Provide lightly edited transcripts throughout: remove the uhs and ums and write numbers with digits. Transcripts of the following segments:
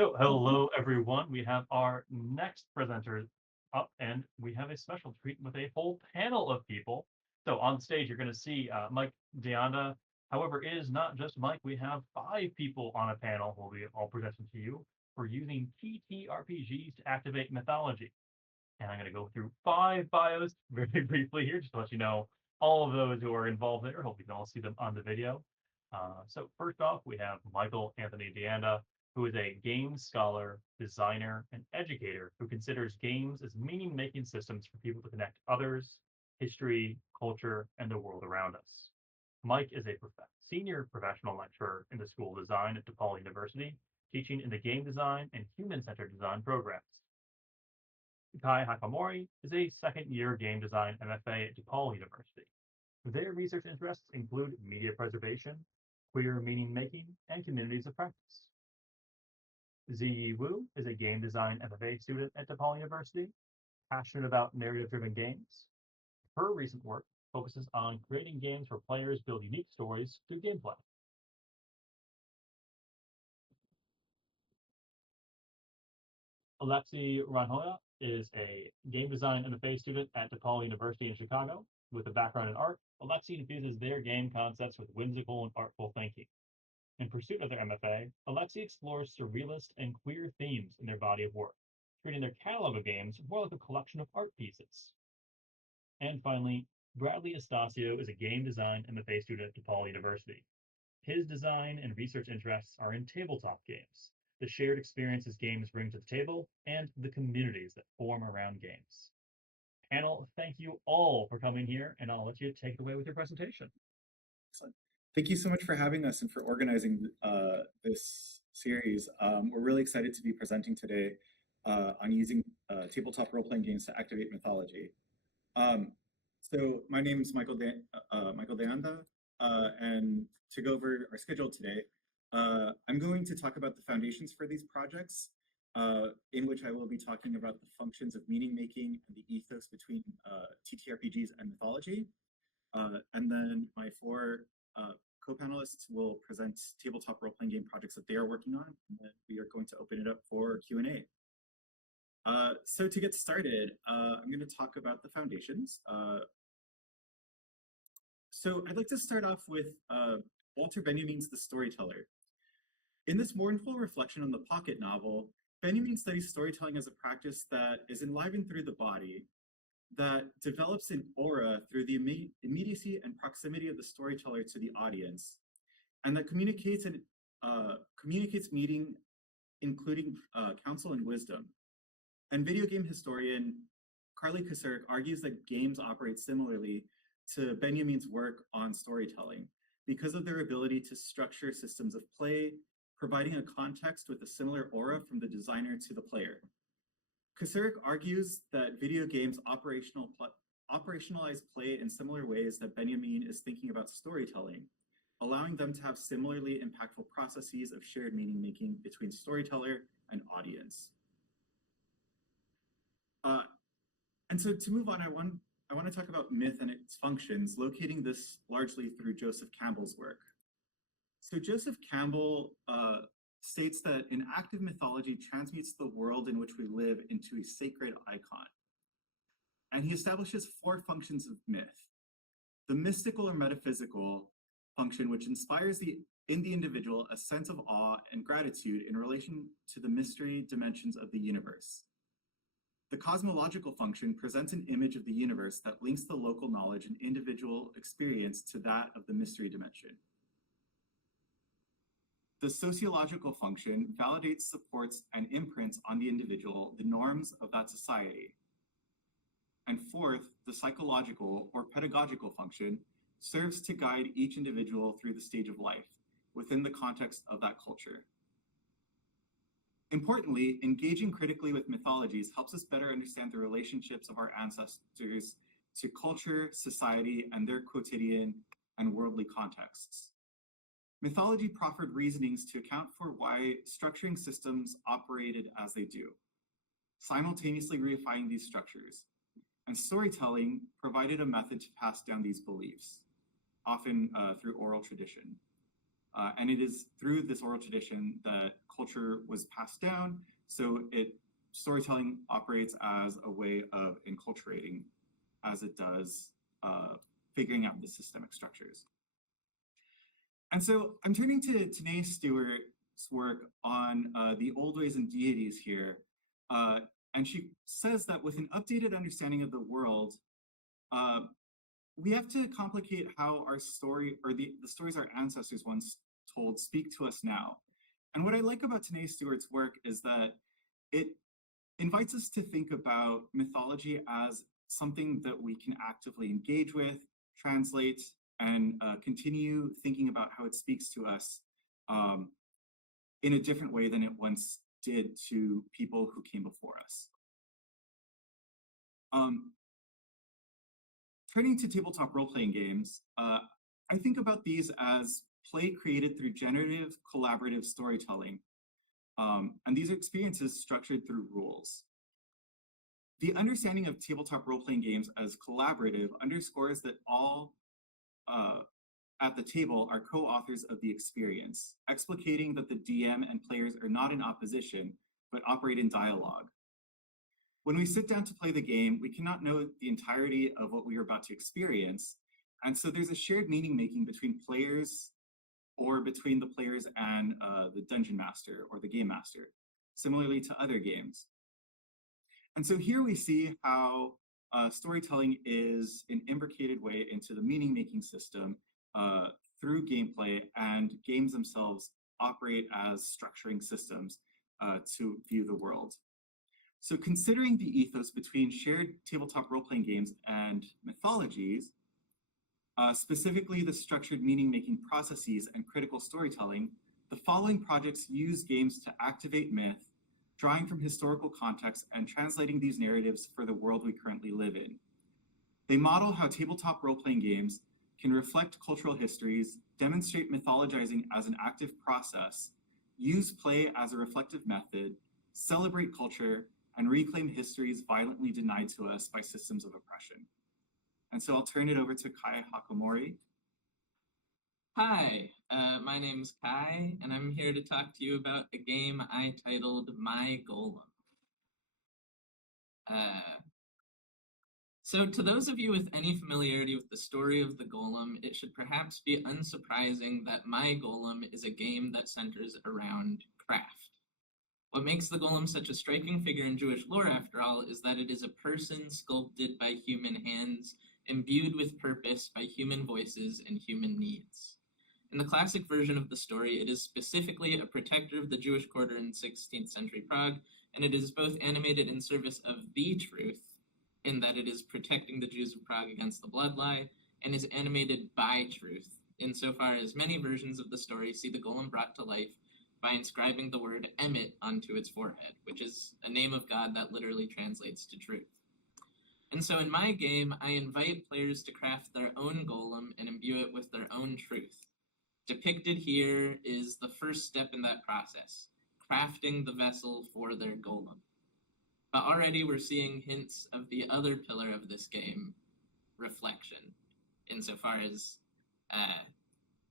So, hello everyone. We have our next presenter up, and we have a special treat with a whole panel of people. So, on stage, you're going to see Mike Deanda. However, it is not just Mike. We have five people on a panel who will be all presenting to you for using TTRPGs to activate mythology. And I'm going to go through five bios very briefly here, just to let you know all of those who are involved there. Hope you can all see them on the video. So first off, we have Michael Anthony Deanda, who is a game scholar, designer, and educator who considers games as meaning-making systems for people to connect others, history, culture, and the world around us. Mike is a senior professional lecturer in the School of Design at DePaul University, teaching in the game design and human-centered design programs. Kai Hakamori is a second-year game design MFA at DePaul University. Their research interests include media preservation, queer meaning making, and communities of practice. Ziyi Wu is a game design MFA student at DePaul University, passionate about narrative-driven games. Her recent work focuses on creating games where players build unique stories through gameplay. Alexi Ranhoya is a game design MFA student at DePaul University in Chicago. With a background in art, Alexi infuses their game concepts with whimsical and artful thinking. In pursuit of their MFA, Alexi explores surrealist and queer themes in their body of work, treating their catalog of games more like a collection of art pieces. And finally, Bradley Estacio is a game design MFA student at DePaul University. His design and research interests are in tabletop games, the shared experiences games bring to the table, and the communities that form around games. Panel, thank you all for coming here, and I'll let you take it away with your presentation. Excellent. Thank you so much for having us and for organizing this series. We're really excited to be presenting today on using tabletop role-playing games to activate mythology. So my name is Michael Deanda, and to go over our schedule today, I'm going to talk about the foundations for these projects, in which I will be talking about the functions of meaning making and the ethos between TTRPGs and mythology. And then my four co-panelists will present tabletop role-playing game projects that they are working on, and then we are going to open it up for Q&A. So to get started, I'm going to talk about the foundations. So I'd like to start off with Walter Benjamin's The Storyteller. In this mournful reflection on the pocket novel, Benjamin studies storytelling as a practice that is enlivened through the body, that develops an aura through the immediacy and proximity of the storyteller to the audience, and that communicates meaning, including counsel and wisdom. And video game historian Carly Kosurik argues that games operate similarly to Benjamin's work on storytelling because of their ability to structure systems of play, providing a context with a similar aura from the designer to the player. Kosurik argues that video games operationalize play in similar ways that Benjamin is thinking about storytelling, allowing them to have similarly impactful processes of shared meaning making between storyteller and audience. And so to move on, I want to talk about myth and its functions, locating this largely through Joseph Campbell's work. So Joseph Campbell states that an active mythology transmutes the world in which we live into a sacred icon. And he establishes four functions of myth. The mystical or metaphysical function, which inspires in the individual a sense of awe and gratitude in relation to the mystery dimensions of the universe. The cosmological function presents an image of the universe that links the local knowledge and individual experience to that of the mystery dimension. The sociological function validates, supports, and imprints on the individual the norms of that society. And fourth, the psychological or pedagogical function serves to guide each individual through the stage of life within the context of that culture. Importantly, engaging critically with mythologies helps us better understand the relationships of our ancestors to culture, society, and their quotidian and worldly contexts. Mythology proffered reasonings to account for why structuring systems operated as they do, simultaneously reifying these structures. And storytelling provided a method to pass down these beliefs, often through oral tradition. And it is through this oral tradition that culture was passed down. So storytelling operates as a way of enculturating as it does figuring out the systemic structures. And so I'm turning to Tanae Stewart's work on the old ways and deities here. And she says that with an updated understanding of the world, we have to complicate how our story, or the stories our ancestors once told, speak to us now. And what I like about Tanae Stewart's work is that it invites us to think about mythology as something that we can actively engage with, translate, and continue thinking about how it speaks to us in a different way than it once did to people who came before us. Turning to tabletop role-playing games, I think about these as play created through generative, collaborative storytelling. And these are experiences structured through rules. The understanding of tabletop role-playing games as collaborative underscores that all at the table are co-authors of the experience, explicating that the DM and players are not in opposition, but operate in dialogue. When we sit down to play the game, we cannot know the entirety of what we are about to experience, and so there's a shared meaning making between players or between the players and the dungeon master or the game master, similarly to other games. And so here we see how storytelling is an imbricated way into the meaning-making system through gameplay, and games themselves operate as structuring systems to view the world. So considering the ethos between shared tabletop role-playing games and mythologies, specifically the structured meaning-making processes and critical storytelling, the following projects use games to activate myth, drawing from historical context and translating these narratives for the world we currently live in. They model how tabletop role-playing games can reflect cultural histories, demonstrate mythologizing as an active process, use play as a reflective method, celebrate culture, and reclaim histories violently denied to us by systems of oppression. And so I'll turn it over to Kai Hakamori. Hi, my name's Kai, and I'm here to talk to you about a game I titled My Golem. So to those of you with any familiarity with the story of the Golem, it should perhaps be unsurprising that My Golem is a game that centers around craft. What makes the Golem such a striking figure in Jewish lore, after all, is that it is a person sculpted by human hands, imbued with purpose by human voices and human needs. In the classic version of the story, it is specifically a protector of the Jewish quarter in 16th century Prague, and it is both animated in service of the truth, in that it is protecting the Jews of Prague against the blood lie, and is animated by truth, insofar as many versions of the story see the Golem brought to life by inscribing the word Emet onto its forehead, which is a name of God that literally translates to truth. And so in my game, I invite players to craft their own golem and imbue it with their own truth. Depicted here is the first step in that process, crafting the vessel for their golem. But already we're seeing hints of the other pillar of this game, reflection, insofar as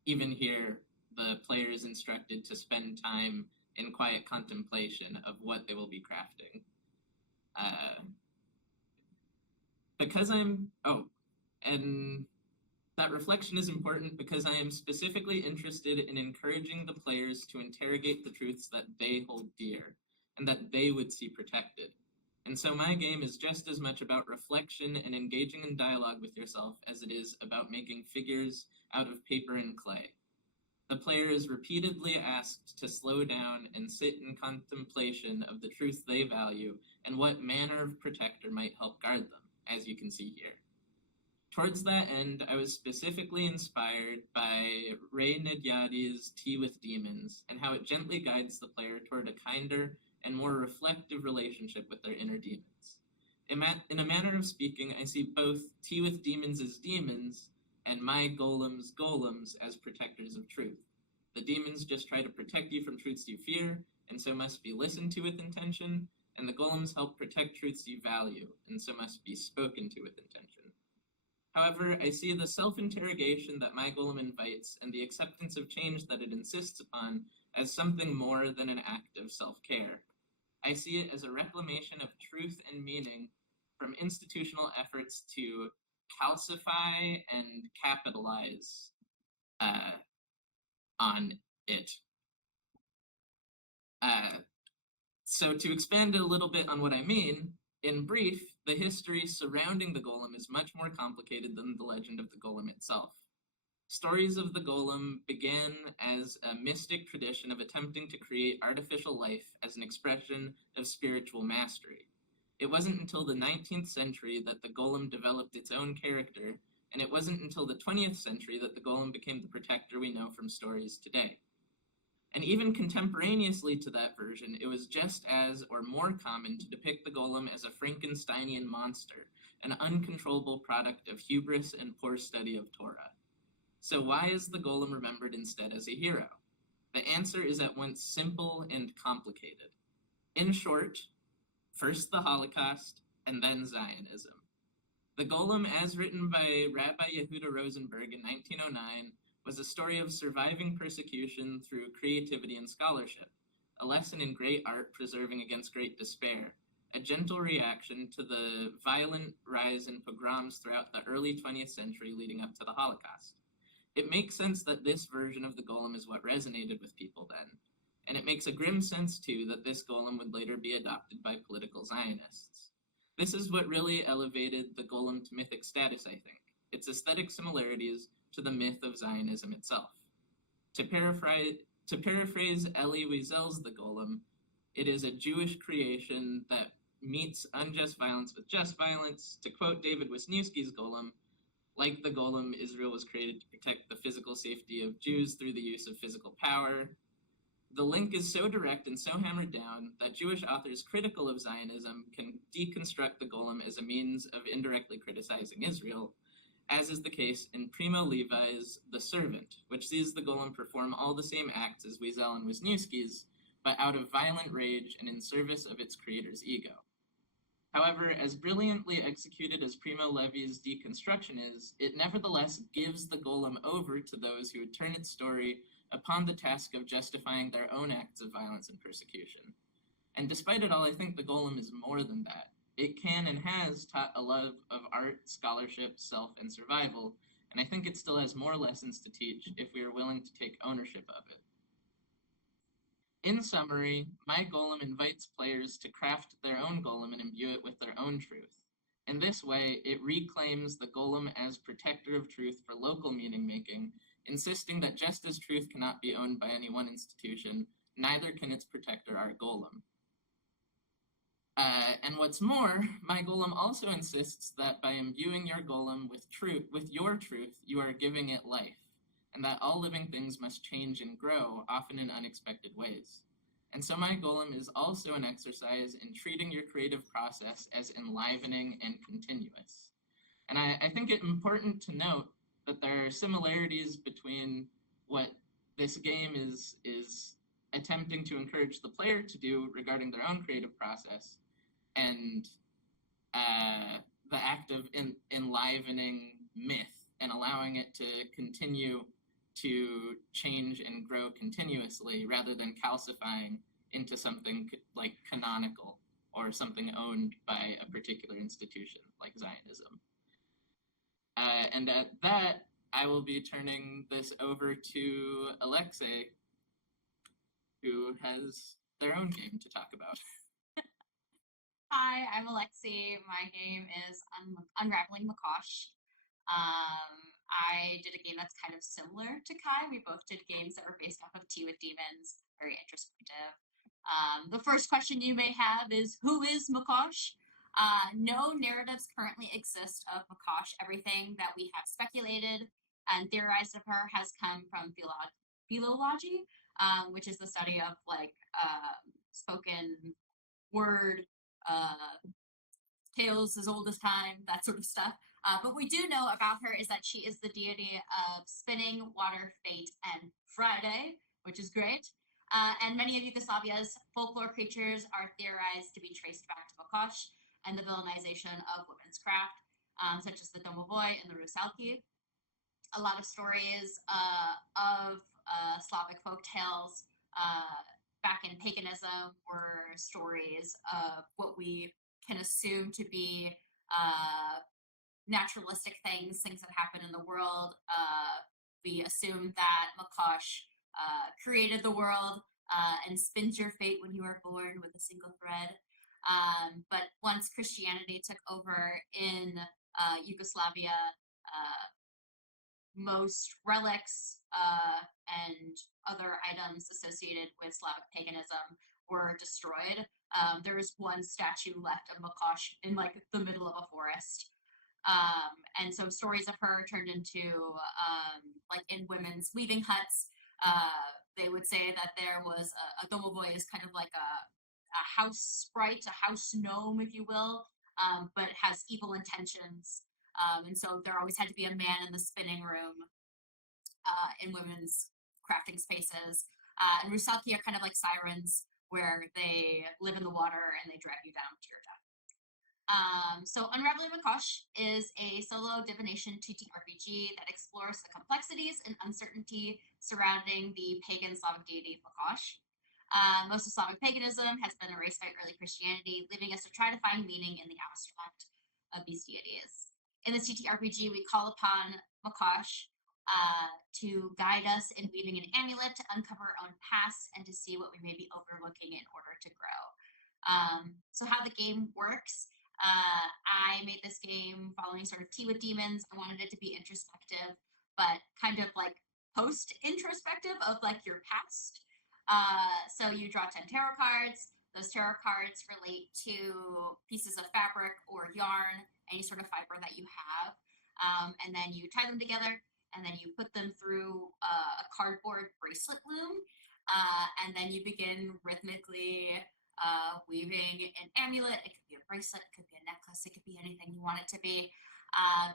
even here, the player is instructed to spend time in quiet contemplation of what they will be crafting. And that reflection is important because I am specifically interested in encouraging the players to interrogate the truths that they hold dear and that they would see protected. And so my game is just as much about reflection and engaging in dialogue with yourself as it is about making figures out of paper and clay. The player is repeatedly asked to slow down and sit in contemplation of the truth they value and what manner of protector might help guard them, as you can see here. Towards that end, I was specifically inspired by Ray Nedyadi's Tea with Demons and how it gently guides the player toward a kinder and more reflective relationship with their inner demons. In a manner of speaking, I see both Tea with Demons as demons and my golems as protectors of truth. The demons just try to protect you from truths you fear, and so must be listened to with intention, and the golems help protect truths you value, and so must be spoken to with intention. However, I see the self-interrogation that my golem invites and the acceptance of change that it insists upon as something more than an act of self-care. I see it as a reclamation of truth and meaning from institutional efforts to calcify and capitalize uh, on it. So to expand a little bit on what I mean, in brief, the history surrounding the golem is much more complicated than the legend of the golem itself. Stories of the golem began as a mystic tradition of attempting to create artificial life as an expression of spiritual mastery. It wasn't until the 19th century that the golem developed its own character, and it wasn't until the 20th century that the golem became the protector we know from stories today. And even contemporaneously to that version, it was just as or more common to depict the golem as a Frankensteinian monster, an uncontrollable product of hubris and poor study of Torah. So why is the golem remembered instead as a hero? The answer is at once simple and complicated. In short, first the Holocaust, and then Zionism. The Golem, as written by Rabbi Yehuda Rosenberg in 1909, was a story of surviving persecution through creativity and scholarship, a lesson in great art preserving against great despair, a gentle reaction to the violent rise in pogroms throughout the early 20th century leading up to the Holocaust. It makes sense that this version of the golem is what resonated with people then, and it makes a grim sense too that this golem would later be adopted by political Zionists. This is what really elevated the golem to mythic status, I think, its aesthetic similarities to the myth of Zionism itself. To paraphrase Elie Wiesel's The Golem, it is a Jewish creation that meets unjust violence with just violence. To quote David Wisniewski's Golem, like the golem, Israel was created to protect the physical safety of Jews through the use of physical power. The link is so direct and so hammered down that Jewish authors critical of Zionism can deconstruct the golem as a means of indirectly criticizing Israel, as is the case in Primo Levi's The Servant, which sees the golem perform all the same acts as Wiesel and Wisniewski's, but out of violent rage and in service of its creator's ego. However, as brilliantly executed as Primo Levi's deconstruction is, it nevertheless gives the golem over to those who would turn its story upon the task of justifying their own acts of violence and persecution. And despite it all, I think the golem is more than that. It can and has taught a love of art, scholarship, self, and survival, and I think it still has more lessons to teach if we are willing to take ownership of it. In summary, my golem invites players to craft their own golem and imbue it with their own truth. In this way, it reclaims the golem as protector of truth for local meaning making, insisting that just as truth cannot be owned by any one institution, neither can its protector, our golem. And what's more, my golem also insists that by imbuing your golem with your truth, you are giving it life, and that all living things must change and grow, often in unexpected ways. And so my golem is also an exercise in treating your creative process as enlivening and continuous. And I think it important to note that there are similarities between what this game is attempting to encourage the player to do regarding their own creative process, and the act of enlivening myth and allowing it to continue to change and grow continuously rather than calcifying into something like canonical or something owned by a particular institution like Zionism. And at that, I will be turning this over to Alexei, who has their own game to talk about. Hi, I'm Alexi. My game is Unraveling Makosh. I did a game that's kind of similar to Kai. We both did games that were based off of Tea with Demons, very introspective. The first question you may have is, who is Makosh? No narratives currently exist of Makosh. Everything that we have speculated and theorized of her has come from Mythology, which is the study of spoken word, tales as old as time, that sort of stuff. But we do know about her is that she is the deity of spinning, water, fate, and Friday, which is great. And many of Yugoslavia's folklore creatures are theorized to be traced back to Makosh and the villainization of women's craft, such as the domovoi and the rusalki. A lot of stories of Slavic folk tales back in paganism were stories of what we can assume to be naturalistic things that happen in the world. We assume that Makosh created the world and spins your fate when you are born with a single thread. But once Christianity took over in Yugoslavia, most relics and other items associated with Slavic paganism were destroyed. There was one statue left of Makosh in like the middle of a forest. And so stories of her turned into like in women's weaving huts. They would say that there was a domovoy is kind of like a house sprite, a house gnome, if you will, but has evil intentions. And so there always had to be a man in the spinning room in women's crafting spaces. And Rusaki are kind of like sirens, where they live in the water and they drag you down to your death. So Unraveling Makosh is a solo divination TTRPG that explores the complexities and uncertainty surrounding the pagan Slavic deity Makosh. Most of Slavic paganism has been erased by early Christianity, leaving us to try to find meaning in the abstract of these deities. In this TTRPG, we call upon Makosh to guide us in weaving an amulet to uncover our own past and to see what we may be overlooking in order to grow. So how the game works. I made this game following sort of Tea with Demons. I wanted it to be introspective, but kind of like post-introspective of like your past. So you draw 10 tarot cards. Those tarot cards relate to pieces of fabric or yarn, any sort of fiber that you have. And then you tie them together, and then you put them through a cardboard bracelet loom. And then you begin rhythmically weaving an amulet. It could be a bracelet, it could be a necklace, it could be anything you want it to be.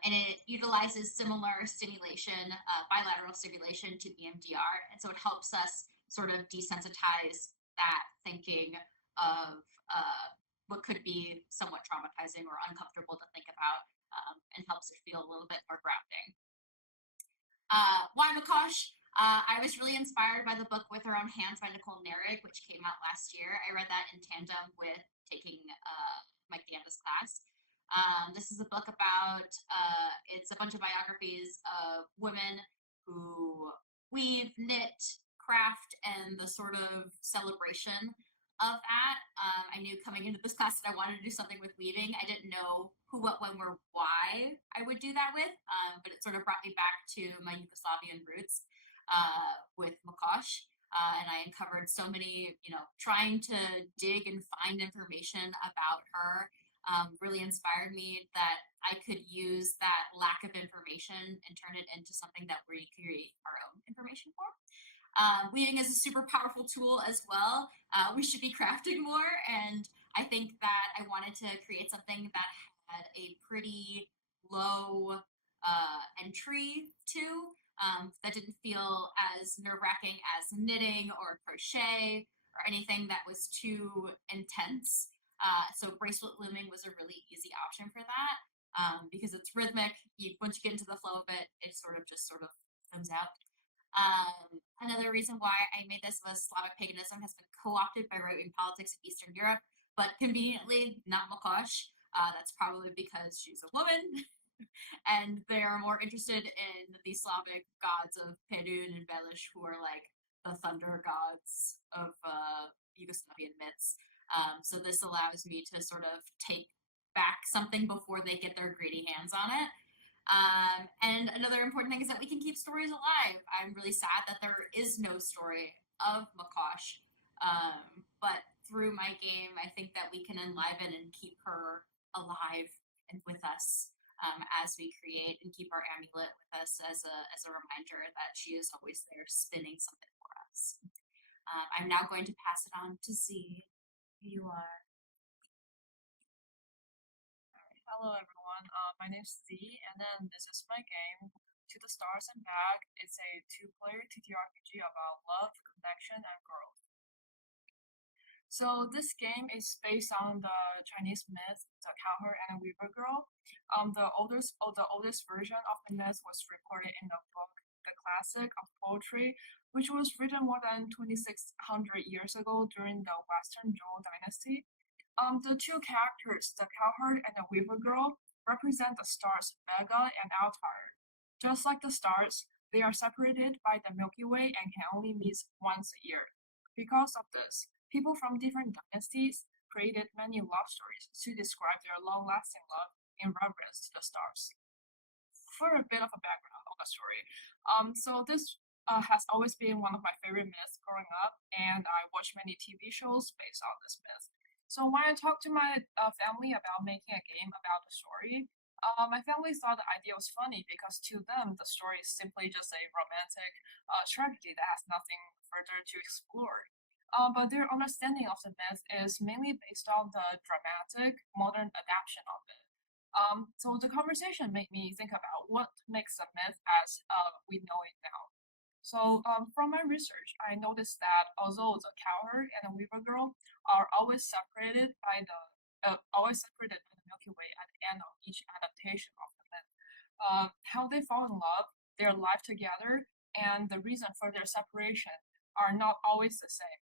And it utilizes similar stimulation, bilateral stimulation to EMDR. And so it helps us sort of desensitize that thinking of what could be somewhat traumatizing or uncomfortable to think about, and helps it feel a little bit more grounding. Why Makosh? I was really inspired by the book With Her Own Hands by Nicole Narig, which came out last year. I read that in tandem with taking Mike Danda's class. This is a book about, it's a bunch of biographies of women who weave, knit, craft, and the sort of celebration of that. I knew coming into this class that I wanted to do something with weaving. I didn't know who, what, when, where, why I would do that with, but it sort of brought me back to my Yugoslavian roots with Makosh. And I uncovered so many, trying to dig and find information about her really inspired me that I could use that lack of information and turn it into something that we create our own information for. Weaving is a super powerful tool as well. We should be crafting more, and I think that I wanted to create something that had a pretty low entry to, that didn't feel as nerve-wracking as knitting or crochet or anything that was too intense. So bracelet looming was a really easy option for that, because it's rhythmic. Once you get into the flow of it, it sort of comes out. Another reason why I made this was Slavic paganism has been co-opted by right-wing politics in Eastern Europe, but conveniently not Makosh. That's probably because she's a woman. And they are more interested in the Slavic gods of Perun and Belish, who are like the thunder gods of Yugoslavian myths. So this allows me to sort of take back something before they get their greedy hands on it. And another important thing is that we can keep stories alive. I'm really sad that there is no story of Makosh, but through my game, I think that we can enliven and keep her alive and with us as we create, and keep our amulet with us as a reminder that she is always there spinning something for us. I'm now going to pass it on to Z. Here you are. Hello everyone, my name is Z, and then this is my game, To the Stars and Back. It's a two-player TTRPG about love, connection, and growth. So this game is based on the Chinese myth, the Cowherd and the Weaver Girl. The oldest version of the myth was recorded in the book the classic of poetry, which was written more than 2,600 years ago during the Western Zhou dynasty. The two characters, the cowherd and the weaver girl, represent the stars Vega and Altair. Just like the stars, they are separated by the Milky Way and can only meet once a year. Because of this, people from different dynasties created many love stories to describe their long-lasting love in reverence to the stars. For a bit of a background on the story, so this has always been one of my favorite myths growing up, and I watched many TV shows based on this myth. So when I talked to my family about making a game about the story, my family thought the idea was funny because to them the story is simply just a romantic strategy that has nothing further to explore. But their understanding of the myth is mainly based on the dramatic modern adaptation of it. So the conversation made me think about what makes a myth as we know it now. So from my research, I noticed that although the cowherd and the weaver girl are always separated by the Milky Way at the end of each adaptation of the myth, how they fall in love, their life together, and the reason for their separation are not always the same.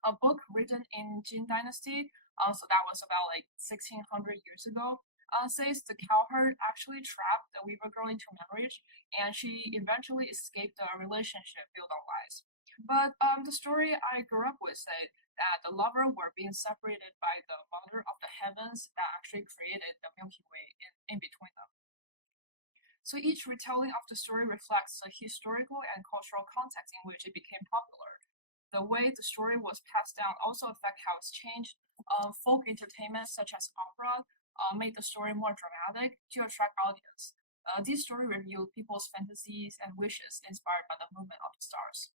A book written in Jin Dynasty, so that was about like 1600 years ago, says the cowherd actually trapped the weaver girl into marriage, and she eventually escaped the relationship built on lies. But the story I grew up with said that the lover were being separated by the mother of the heavens that actually created the Milky Way in between them. So each retelling of the story reflects the historical and cultural context in which it became popular. The way the story was passed down also affect how it's changed. Folk entertainment such as opera made the story more dramatic to attract audience. These stories revealed people's fantasies and wishes inspired by the movement of the stars.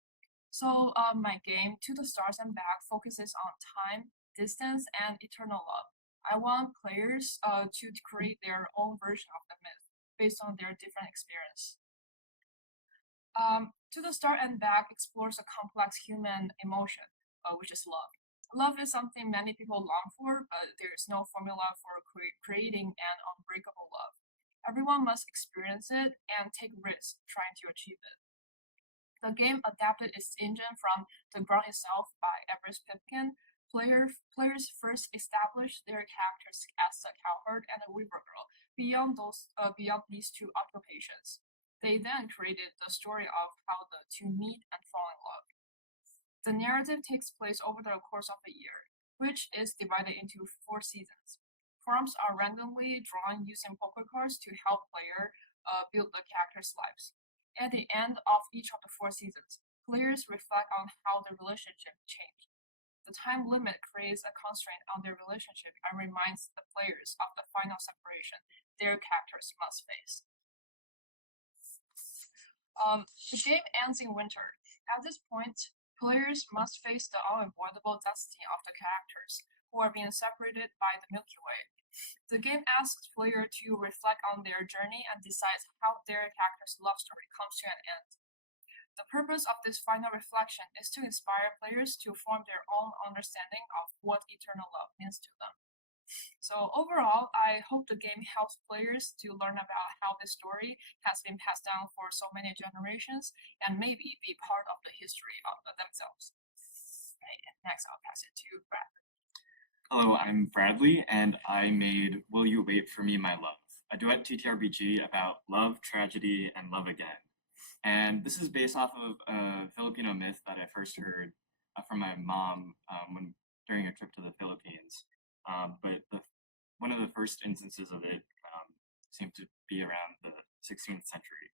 So my game, To the Stars and Back, focuses on time, distance, and eternal love. I want players to create their own version of the myth based on their different experience. To the Star and Back explores a complex human emotion, which is love. Love is something many people long for, but there is no formula for creating an unbreakable love. Everyone must experience it and take risks trying to achieve it. The game adapted its engine from the ground itself by Everest Pipkin. Players first established their characters as the cowherd and the weaver girl beyond these two occupations. They then created the story of how the two meet and fall in love. The narrative takes place over the course of a year, which is divided into 4 seasons. Prompts are randomly drawn using poker cards to help player build the characters' lives. At the end of each of the 4 seasons, players reflect on how the relationship changed. The time limit creates a constraint on their relationship and reminds the players of the final separation their characters must face. The game ends in winter. At this point, players must face the unavoidable destiny of the characters, who are being separated by the Milky Way. The game asks players to reflect on their journey and decides how their character's love story comes to an end. The purpose of this final reflection is to inspire players to form their own understanding of what eternal love means to them. So overall, I hope the game helps players to learn about how this story has been passed down for so many generations and maybe be part of the history of themselves. Right, next I'll pass it to Brad. Hello, I'm Bradley, and I made Will You Wait For Me, My Love, a duet TTRPG about love, tragedy, and love again. And this is based off of a Filipino myth that I first heard from my mom during a trip to the Philippines. But one of the first instances of it seemed to be around the 16th century.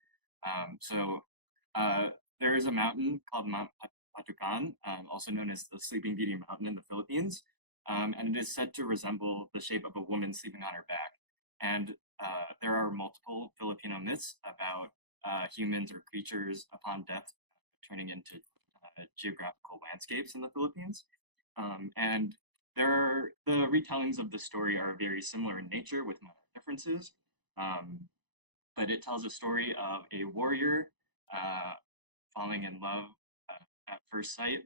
There is a mountain called Mount Patukan, also known as the Sleeping Beauty Mountain in the Philippines, and it is said to resemble the shape of a woman sleeping on her back. And there are multiple Filipino myths about humans or creatures upon death turning into geographical landscapes in the Philippines. And the retellings of the story are very similar in nature with minor differences, but it tells a story of a warrior falling in love at first sight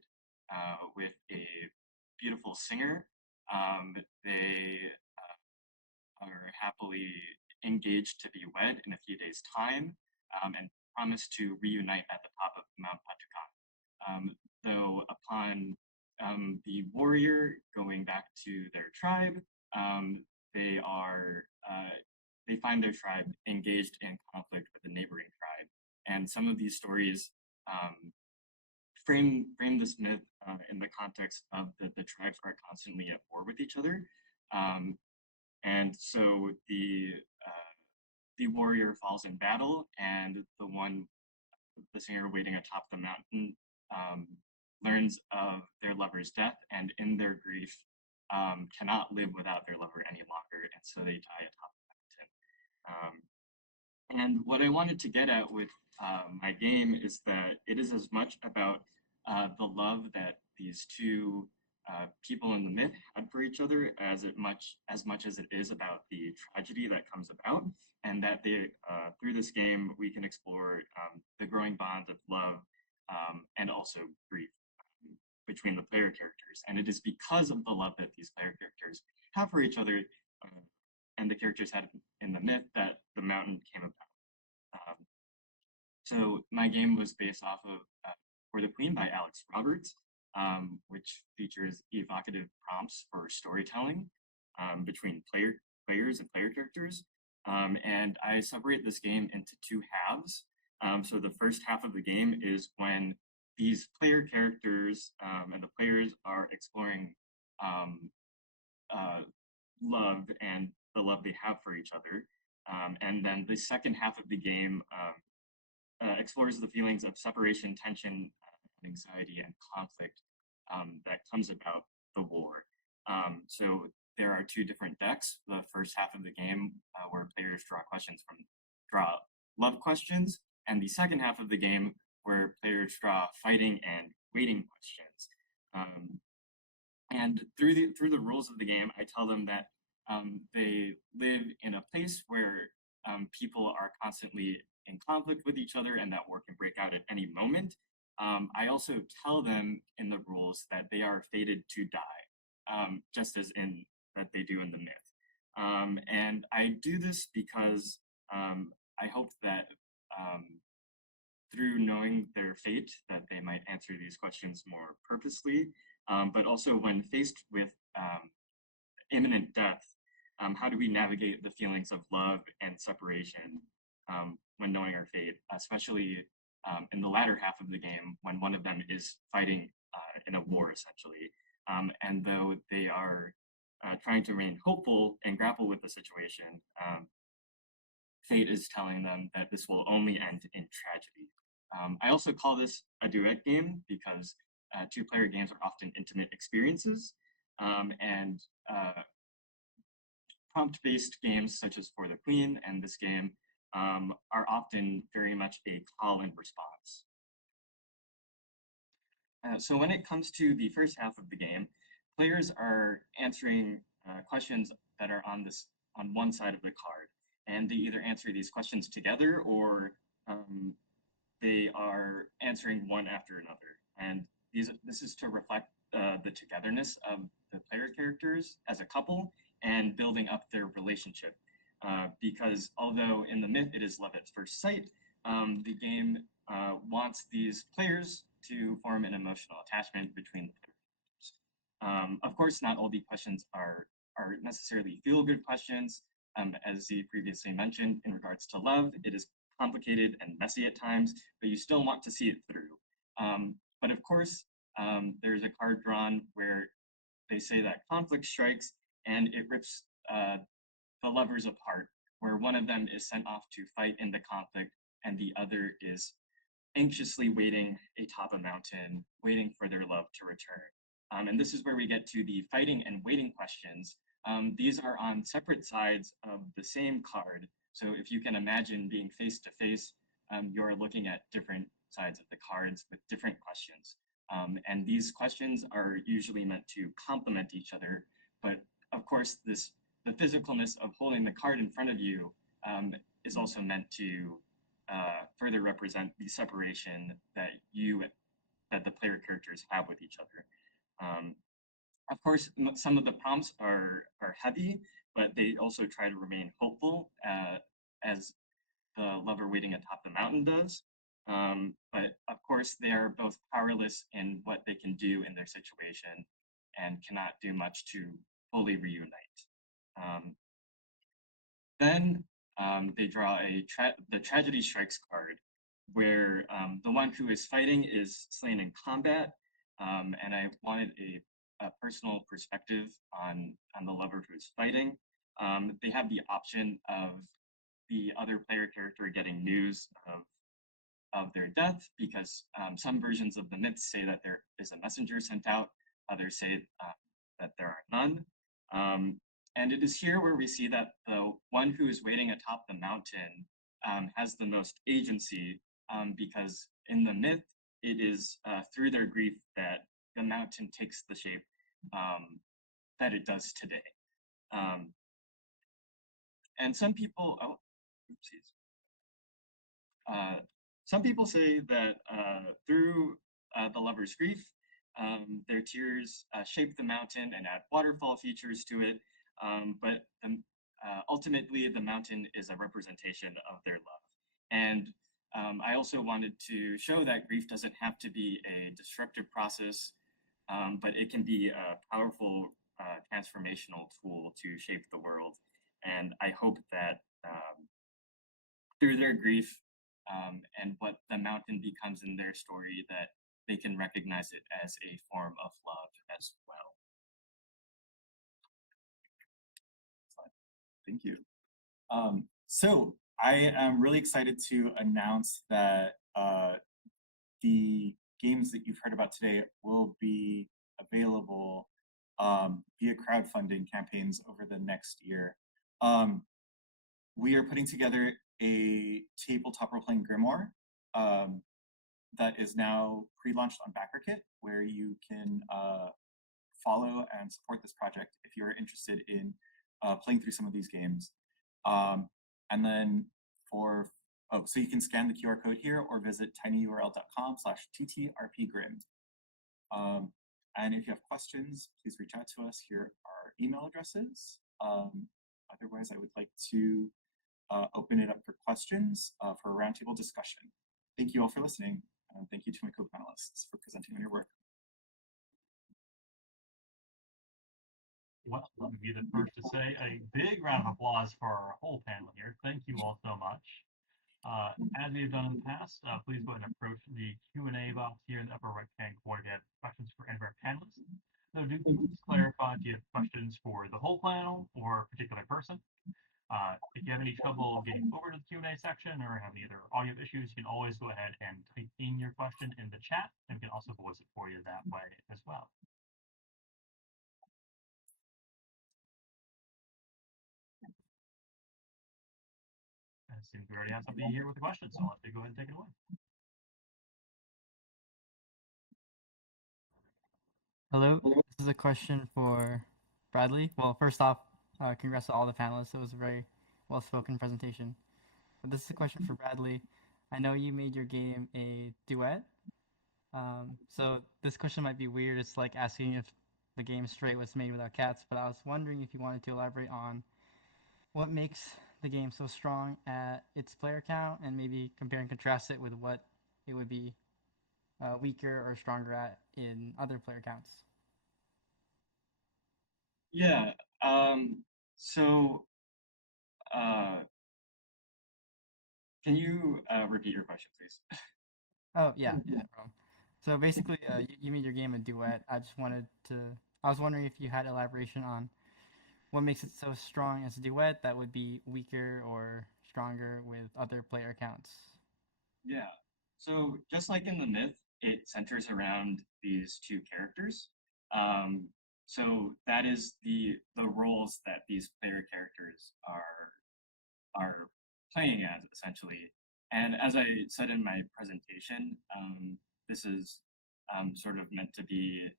with a beautiful singer. They are happily engaged to be wed in a few days' time, and promise to reunite at the top of Mount Patukan. Though upon the warrior going back to their tribe, they are they find their tribe engaged in conflict with a neighboring tribe, and some of these stories frame this myth in the context of the tribes are constantly at war with each other, and so the warrior falls in battle, and the singer waiting atop the mountain learns of their lover's death, and in their grief cannot live without their lover any longer, and so they die atop the mountain. And what I wanted to get at with my game is that it is as much about the love that these two people in the myth had for each other as much as it is about the tragedy that comes about, and that through this game we can explore the growing bonds of love and also grief between the player characters. And it is because of the love that these player characters have for each other and the characters had in the myth that the mountain came about. So my game was based off of For the Queen by Alex Roberts, which features evocative prompts for storytelling between players and player characters. And I separate this game into two halves. So the first half of the game is when these player characters and the players are exploring love and the love they have for each other. And then the second half of the game explores the feelings of separation, tension, anxiety, and conflict that comes about the war. So there are two different decks. The first half of the game where players draw love questions, and the second half of the game where players draw fighting and waiting questions. And through the rules of the game, I tell them that they live in a place where people are constantly in conflict with each other and that war can break out at any moment. I also tell them in the rules that they are fated to die, just as in that they do in the myth. And I do this because I hope that through knowing their fate, that they might answer these questions more purposely, but also when faced with imminent death, how do we navigate the feelings of love and separation when knowing our fate, especially in the latter half of the game when one of them is fighting in a war, essentially. And though they are trying to remain hopeful and grapple with the situation, fate is telling them that this will only end in tragedy. I also call this a duet game because two-player games are often intimate experiences, and prompt-based games such as For the Queen and this game are often very much a call and response. So when it comes to the first half of the game, players are answering questions that are on one side of the card, and they either answer these questions together or they are answering one after another. And this is to reflect the togetherness of the player characters as a couple and building up their relationship. Because although in the myth it is love at first sight, the game wants these players to form an emotional attachment between the players. Of course, not all the questions are necessarily feel-good questions. As Z previously mentioned, in regards to love, it is complicated and messy at times, but you still want to see it through. But of course, there's a card drawn where they say that conflict strikes and it rips the lovers apart, where one of them is sent off to fight in the conflict and the other is anxiously waiting atop a mountain, waiting for their love to return. And this is where we get to the fighting and waiting questions. These are on separate sides of the same card. So if you can imagine being face to face, you're looking at different sides of the cards with different questions. And these questions are usually meant to complement each other. But of course, the physicalness of holding the card in front of you is also meant to further represent the separation that the player characters have with each other. Of course, some of the prompts are heavy, but they also try to remain hopeful as the lover waiting atop the mountain does. But of course, they are both powerless in what they can do in their situation and cannot do much to fully reunite. Um, then they draw the tragedy strikes card, where the one who is fighting is slain in combat, and I wanted a personal perspective on the lover who is fighting. They have the option of the other player character getting news of their death, because some versions of the myths say that there is a messenger sent out, others say that there are none. And it is here where we see that the one who is waiting atop the mountain has the most agency, because in the myth, it is through their grief that the mountain takes the shape that it does today. And some people, oh, oopsies. Some people say that through the lover's grief, their tears shape the mountain and add waterfall features to it, but ultimately the mountain is a representation of their love. And I also wanted to show that grief doesn't have to be a destructive process, but it can be a powerful transformational tool to shape the world. And I hope that through their grief and what the mountain becomes in their story, that they can recognize it as a form of love as well. Thank you. So I am really excited to announce that the games that you've heard about today will be available via crowdfunding campaigns over the next year. We are putting together a tabletop role-playing grimoire that is now pre-launched on BackerKit, where you can follow and support this project if you're interested in playing through some of these games. And then so you can scan the QR code here or visit tinyurl.com/TTRPgrim. And if you have questions, please reach out to us. Here are email addresses. Otherwise, I would like to open it up for questions for a roundtable discussion. Thank you all for listening, and thank you to my co-panelists for presenting on your work. Well, let me be the first to say a big round of applause for our whole panel here. Thank you all so much. As we have done in the past, please go ahead and approach the Q&A box here in the upper right-hand corner if you have questions for any of our panelists. So do please clarify if you have questions for the whole panel or a particular person. If you have any trouble getting over to the Q&A section or have any other audio issues, you can always go ahead and type in your question in the chat, and we can also voice it for you that way as well. It seems we already have somebody here with a question, so I'll let you go ahead and take it away. Hello, this is a question for Bradley. Well, first off, congrats to all the panelists. It was a very well-spoken presentation. But this is a question for Bradley. I know you made your game a duet. So this question might be weird. It's like asking if the game Straight was made without cats, but I was wondering if you wanted to elaborate on what makes the game so strong at its player count, and maybe compare and contrast it with what it would be weaker or stronger at in other player counts. Yeah. So, can you repeat your question, please? Oh yeah, no problem. So basically, you made your game a duet. I was wondering if you had elaboration on what makes it so strong as a duet that would be weaker or stronger with other player counts. Yeah. So just like in the myth, it centers around these two characters. So that is the roles that these player characters are playing as, essentially. And as I said in my presentation, this is sort of meant to be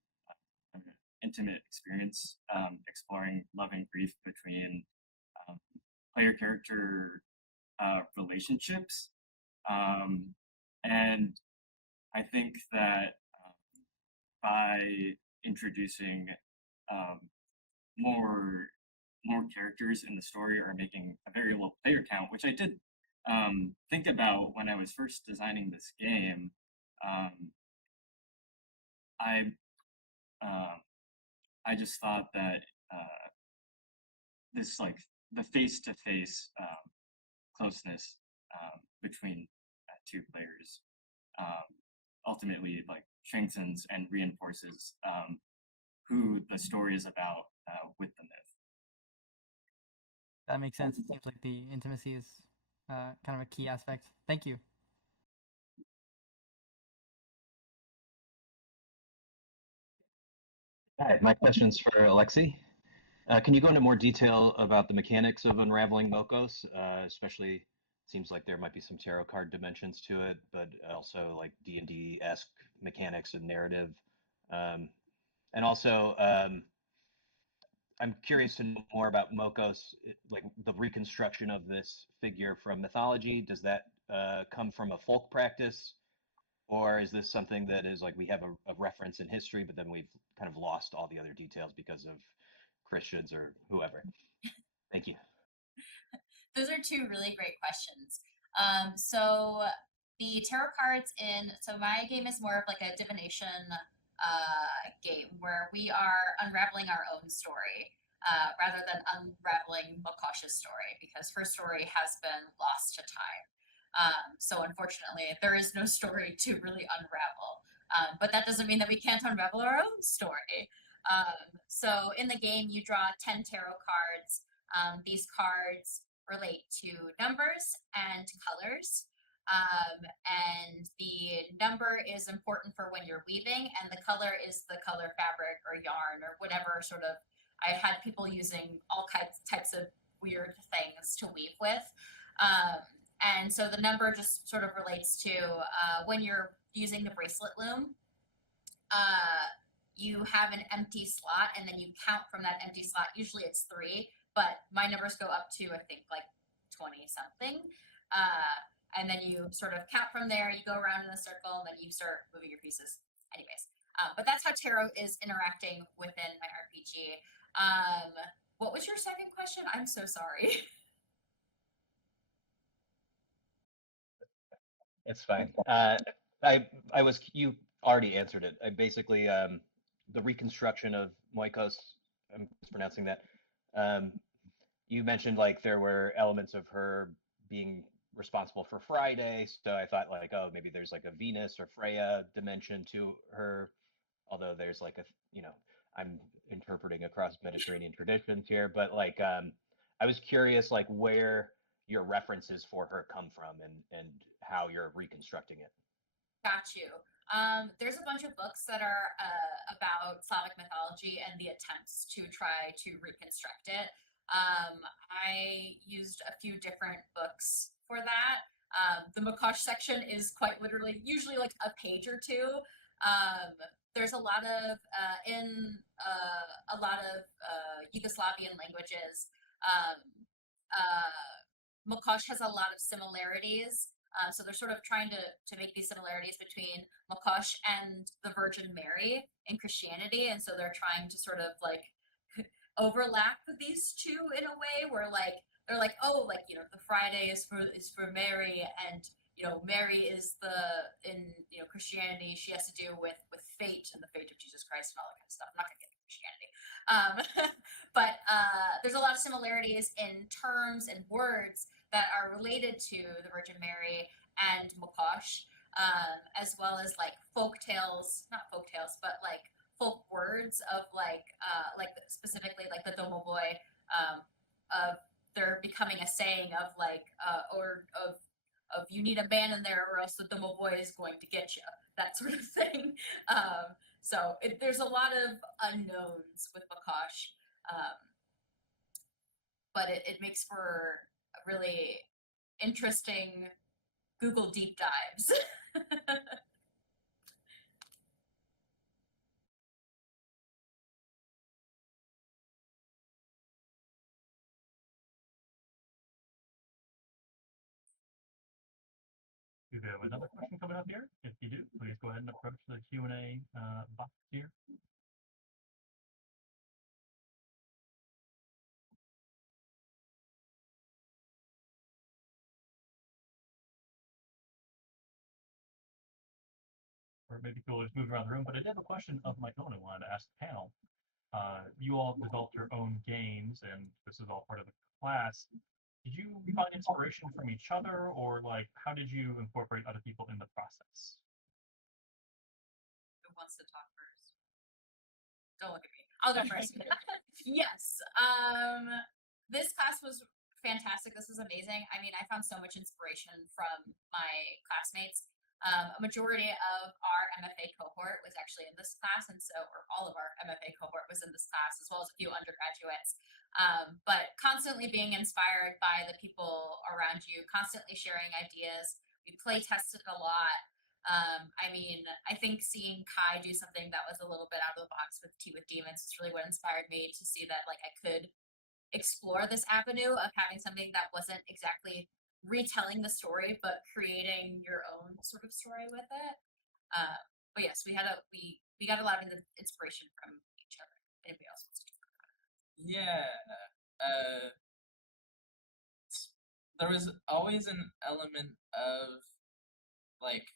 an intimate experience, exploring love and grief between player character relationships. And I think that by introducing more characters in the story, or making a very low player count, which I did think about when I was first designing this game, I I just thought that this like the face-to-face closeness between two players ultimately like strengthens and reinforces who the story is about with the myth. That makes sense. It seems like the intimacy is kind of a key aspect. Thank you. Hi, my question's for Alexi. Can you go into more detail about the mechanics of unraveling Mokos? Especially, seems like there might be some tarot card dimensions to it, but also like D&D-esque mechanics and narrative. And also, I'm curious to know more about Mokos, like the reconstruction of this figure from mythology. Does that come from a folk practice? Or is this something that is like we have a reference in history, but then we've kind of lost all the other details because of Christians or whoever? Thank you. Those are two really great questions. So the tarot cards so my game is more of like a divination game where we are unraveling our own story rather than unraveling Mokosh's story because her story has been lost to time. So unfortunately, there is no story to really unravel. But that doesn't mean that we can't unravel our own story. So in the game, you draw 10 tarot cards. These cards relate to numbers and colors. And the number is important for when you're weaving, and the color is the color fabric or yarn or whatever sort of. I had people using all types of weird things to weave with. And so the number just sort of relates to when you're using the bracelet loom, you have an empty slot and then you count from that empty slot. Usually it's 3, but my numbers go up to, I think, like 20 something. And then you sort of count from there, you go around in a circle, and then you start moving your pieces. Anyways, but that's how tarot is interacting within my RPG. What was your second question? I'm so sorry. It's fine. You already answered it. I basically the reconstruction of Moikos. I'm mispronouncing that. You mentioned like there were elements of her being responsible for Friday, so I thought like, oh, maybe there's like a Venus or Freya dimension to her. Although there's like I'm interpreting across Mediterranean traditions here, but like I was curious like where your references for her come from and how you're reconstructing it. Got you. There's a bunch of books that are about Slavic mythology and the attempts to try to reconstruct it. I used a few different books for that. The Mokosh section is quite literally usually like a page or two. There's a lot of in a lot of Yugoslavian languages. Mokosh has a lot of similarities. So they're sort of trying to make these similarities between Mokosh and the Virgin Mary in Christianity, and so they're trying to sort of like overlap these two in a way where like they're like, oh, like the Friday is for Mary, and Mary is in Christianity she has to do with fate and the fate of Jesus Christ and all that kind of stuff. I'm not gonna get into Christianity, but there's a lot of similarities in terms and words that are related to the Virgin Mary and Mokosh, as well as like not folk tales, but like folk words of like specifically like the Domovoy, of there becoming a saying of like or of you need a man in there or else the Domovoy is going to get you, that sort of thing. So there's a lot of unknowns with Mokosh, but it makes for really interesting Google deep dives. Do we have another question coming up here? If you do, please go ahead and approach the Q&A box here. maybe people just move around the room, but I did have a question of my own I wanted to ask the panel. You all developed your own games, and this is all part of the class. Did you find inspiration from each other, or like how did you incorporate other people in the process? Who wants to talk first? Don't look at me. I'll go first. Yes. This class was fantastic. This was amazing. I mean, I found so much inspiration from my classmates. A majority of our MFA cohort was actually in this class, and so, or all of our MFA cohort was in this class, as well as a few undergraduates. But constantly being inspired by the people around you, constantly sharing ideas. We play tested a lot. I mean, I think seeing Kai do something that was a little bit out of the box with Tea with Demons is really what inspired me to see that like I could explore this avenue of having something that wasn't exactly retelling the story, but creating your own sort of story with it. But yes, we got a lot of inspiration from each other. Anybody else wants to talk about it? Yeah. There was always an element of like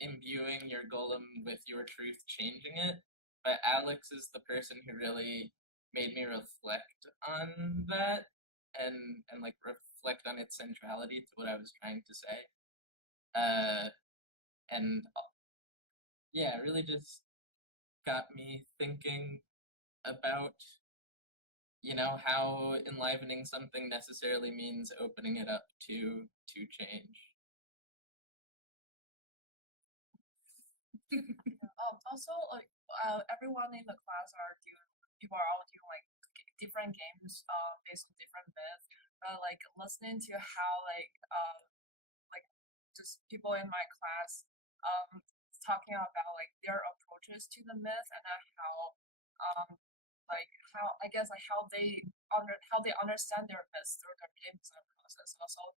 imbuing your golem with your truth, changing it. But Alex is the person who really made me reflect on that and like reflect on its centrality to what I was trying to say. And yeah, it really just got me thinking about, you know, how enlivening something necessarily means opening it up to change. Also, like everyone in the class people are all doing like different games based on different myths. But like listening to how like just people in my class talking about like their approaches to the myth and then how I guess like how they understand their myths through their game design process also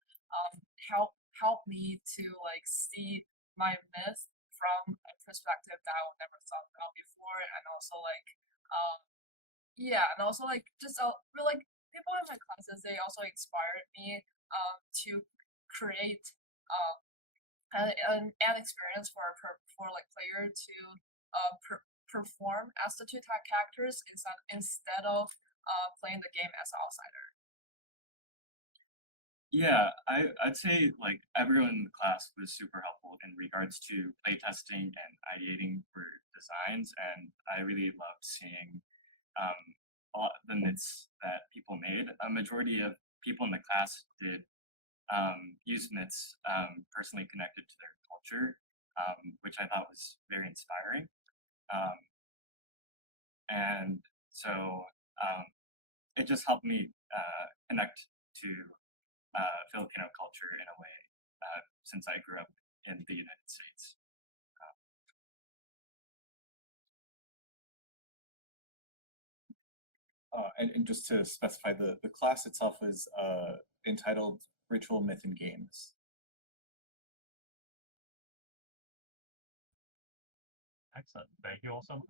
help me to like see my myth from a perspective that I would never thought about before, and also like and also like just like people in my classes, they also inspired me to create an experience for like player to perform as the two characters instead of playing the game as an outsider. Yeah, I'd say like everyone in the class was super helpful in regards to playtesting and ideating for designs, and I really loved seeing a lot of the myths that people made. A majority of people in the class did use myths personally connected to their culture, which I thought was very inspiring. And so it just helped me connect to Filipino culture in a way since I grew up in the United States. And just to specify, the class itself is entitled Ritual, Myth, and Games. Excellent. Thank you all so much.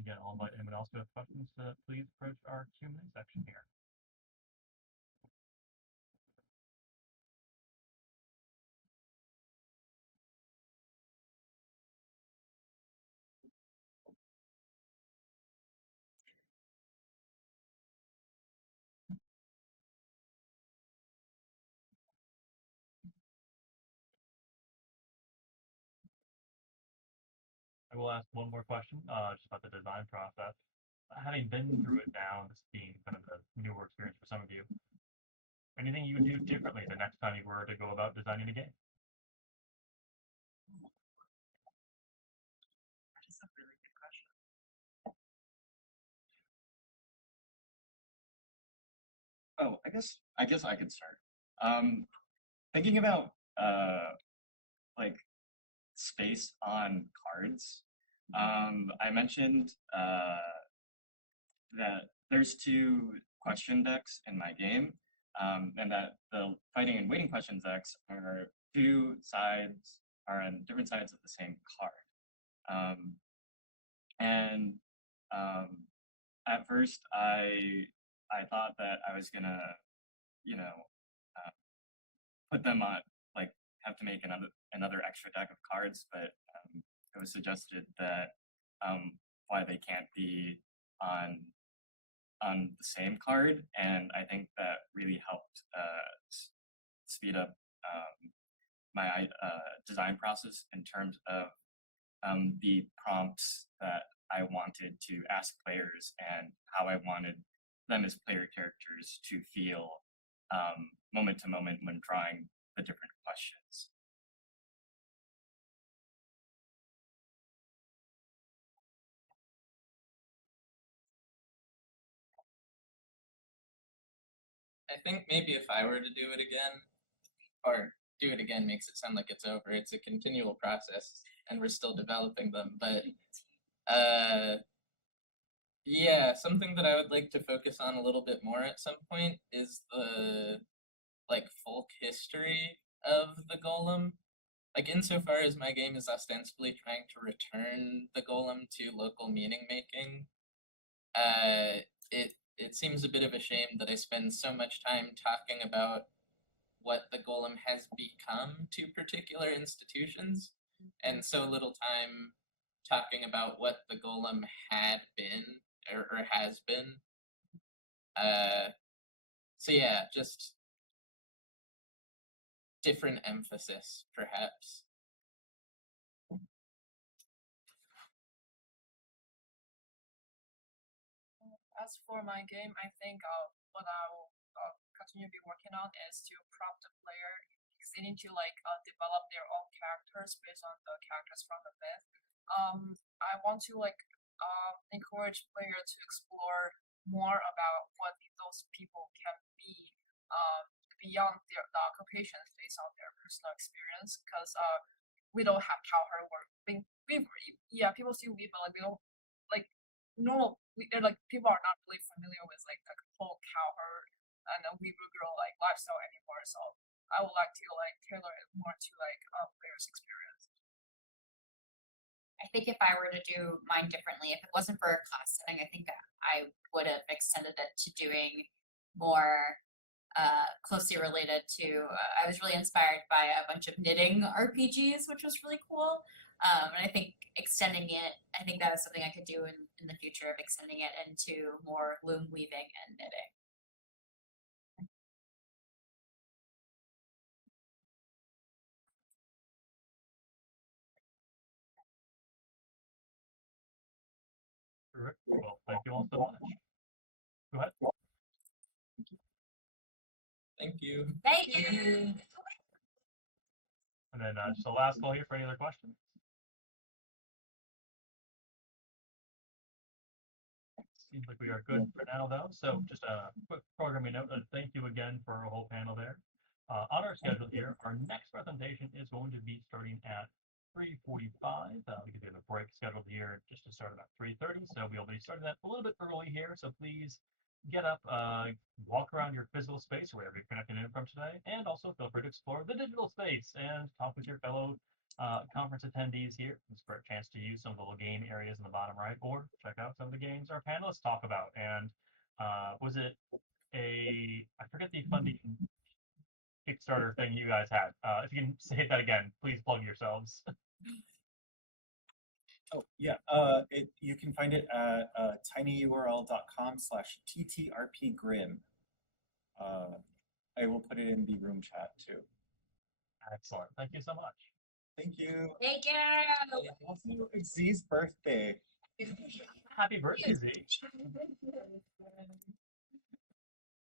Again, I'll invite anyone else who has questions to please approach our Q&A section here. I will ask one more question, just about the design process. Having been through it now, this being kind of a newer experience for some of you, anything you would do differently the next time you were to go about designing a game? That is a really good question. Oh, I guess I could start. Thinking about like space on cards. I mentioned that there's 2 question decks in my game, and that the fighting and waiting question decks are 2 sides, are on different sides of the same card. And at first I thought that I was gonna you know, put them on, like, have to make another extra deck of cards, but it was suggested that why they can't be on the same card, and I think that really helped speed up my design process in terms of the prompts that I wanted to ask players and how I wanted them as player characters to feel moment to moment when drawing the different questions. I think maybe if I were to do it again, or do it again makes it sound like it's over. It's a continual process, and we're still developing them. But yeah, something that I would like to focus on a little bit more at some point is the like folk history of the golem. Like insofar as my game is ostensibly trying to return the golem to local meaning making, it seems a bit of a shame that I spend so much time talking about what the golem has become to particular institutions, and so little time talking about what the golem had been or has been. So yeah, just different emphasis, perhaps. As for my game, I think what I'll continue to be working on is to prompt the player. They need to develop their own characters based on the characters from the myth. I want to encourage players to explore more about what those people can be beyond the occupations based on their personal experience. Because we don't have cowherd work. Yeah, people see weave, but we don't normal. People are not really familiar with the whole cowherd and the weaver girl lifestyle anymore. So I would like to tailor it more to players' experience. I think if I were to do mine differently, if it wasn't for a class setting, I think I would have extended it to doing more closely related to. I was really inspired by a bunch of knitting RPGs, which was really cool. And I think extending it, I think that is something I could do in the future of extending it into more loom weaving and knitting. Terrific. Well, thank you all so much. Go ahead. Thank you. Thank you. And then just the last call here for any other questions. Seems like we are good for now, though. So just a quick programming note. Thank you again for our whole panel there. On our schedule here, our next presentation is going to be starting at 3:45. Because we have a break scheduled here just to start about 3:30. So we'll be starting that a little bit early here. So please get up, walk around your physical space or wherever you're connecting in from today, and also feel free to explore the digital space and talk with your fellow conference attendees here. It's for a chance to use some of the little game areas in the bottom right, or check out some of the games our panelists talk about. And was it I forget the funding Kickstarter thing you guys had. If you can say that again, please plug yourselves. Oh, yeah. You can find it at tinyurl.com/ttrpgrim. I will put it in the room chat too. Excellent. Thank you so much. Thank you. Thank you. Also, it's Z's birthday. Happy birthday, Z.